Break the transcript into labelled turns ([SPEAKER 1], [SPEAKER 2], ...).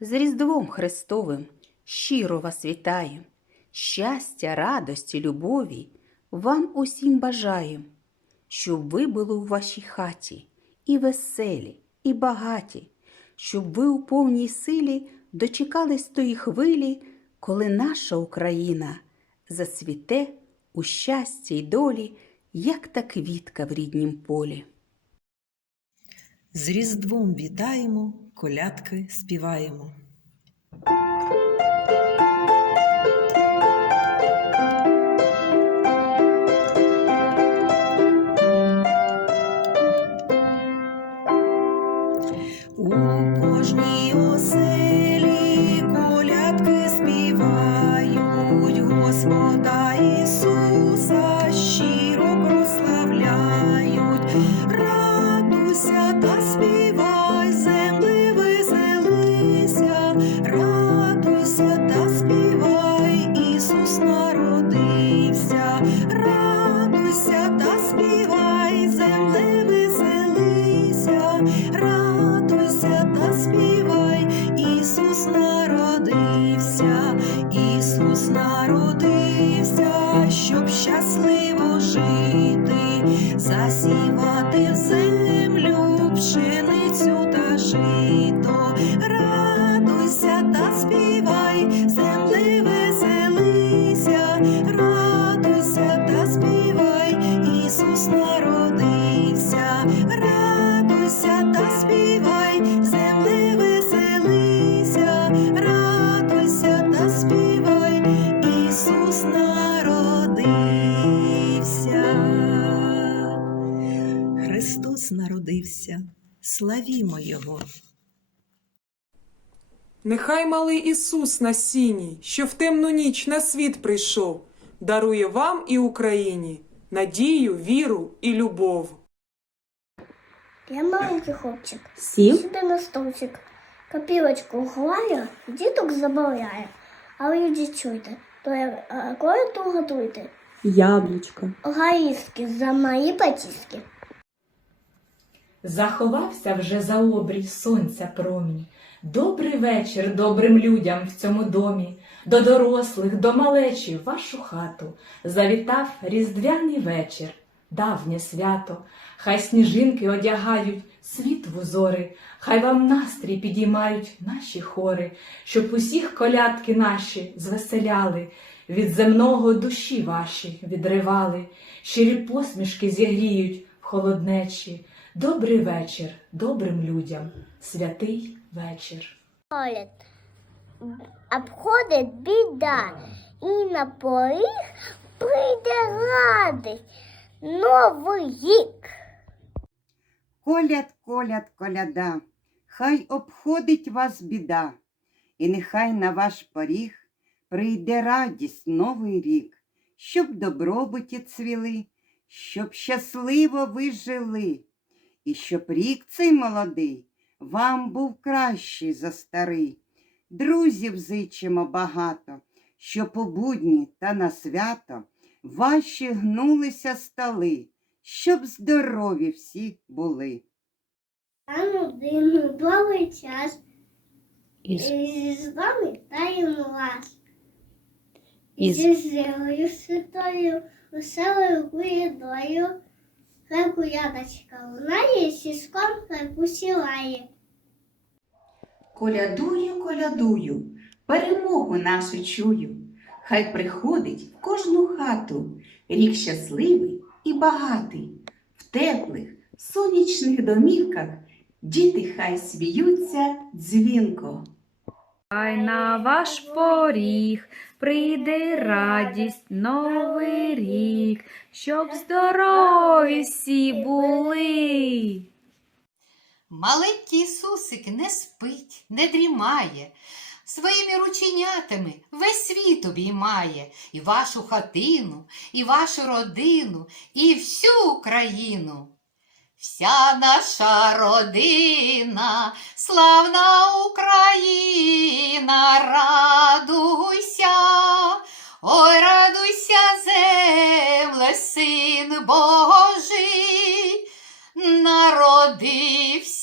[SPEAKER 1] З Різдвом Христовим щиро вас вітаю. Щастя, радості, любові вам усім бажаю, щоб ви були у вашій хаті і веселі, і багаті, щоб ви у повній силі дочекались тої хвилі, коли наша Україна зацвіте у щасті й долі, як та квітка в ріднім полі.
[SPEAKER 2] З Різдвом вітаємо, колядки співаємо. Народився, радуйся та співай, земли веселися, радуйся та співай, Ісус народився, Ісус народився, щоб щасливо жити, засівати співай, земли веселися, радуйся та співай, Ісус народився. Христос народився, славімо Його.
[SPEAKER 3] Нехай малий Ісус на сіній, що в темну ніч на світ прийшов, дарує вам і Україні надію, віру і любов.
[SPEAKER 4] Я маленький хлопчик.
[SPEAKER 1] Сів?
[SPEAKER 4] Сюди на стовчик. Копілочку грає, діток забавляє. Але люди чуйте, то я е, колету готуйте.
[SPEAKER 5] Яблучко.
[SPEAKER 4] Гаїски за мої батіски.
[SPEAKER 6] Заховався вже за обрій сонця промінь. Добрий вечір добрим людям в цьому домі, до дорослих, до малечі в вашу хату. Завітав різдвяний вечір, давнє свято. Хай сніжинки одягають світ в узори, хай вам настрій підіймають наші хори, щоб усіх колядки наші звеселяли, від земного душі ваші відривали, щирі посмішки зігріють в холоднечі. Добрий вечір добрим людям, святий вечір.
[SPEAKER 4] Обходить біда, і на поріг прийде радість. Новий рік.
[SPEAKER 7] Коляд, коляд, коляда, хай обходить вас біда, і нехай на ваш поріг прийде радість новий рік, щоб добробуті цвіли, щоб щасливо ви жили, і щоб рік цей молодий вам був кращий за старий. Друзів зичимо багато, щоб у будні та на свято ваші гнулися столи, щоб здорові всі були.
[SPEAKER 4] Там один добрий час.
[SPEAKER 1] Із,
[SPEAKER 4] І з вами вітаємо вас.
[SPEAKER 1] із,
[SPEAKER 4] Зі зілою святою, веселою гуєдою, хай куядочка лунає, сіском хай посілає.
[SPEAKER 1] Колядую, колядую, перемогу нашу чую. Хай приходить в кожну хату рік щасливий і багатий. В теплих, сонячних домівках діти хай сміються дзвінко.
[SPEAKER 8] Хай на ваш поріг прийде радість, новий рік, щоб здорові всі були.
[SPEAKER 9] Маленький Ісусик не спить, не дрімає, своїми рученятами весь світ обіймає і вашу хатину, і вашу родину, і всю Україну. Вся наша родина, славна Україна, радуйся, ой, радуйся, земле, син Божий, народився.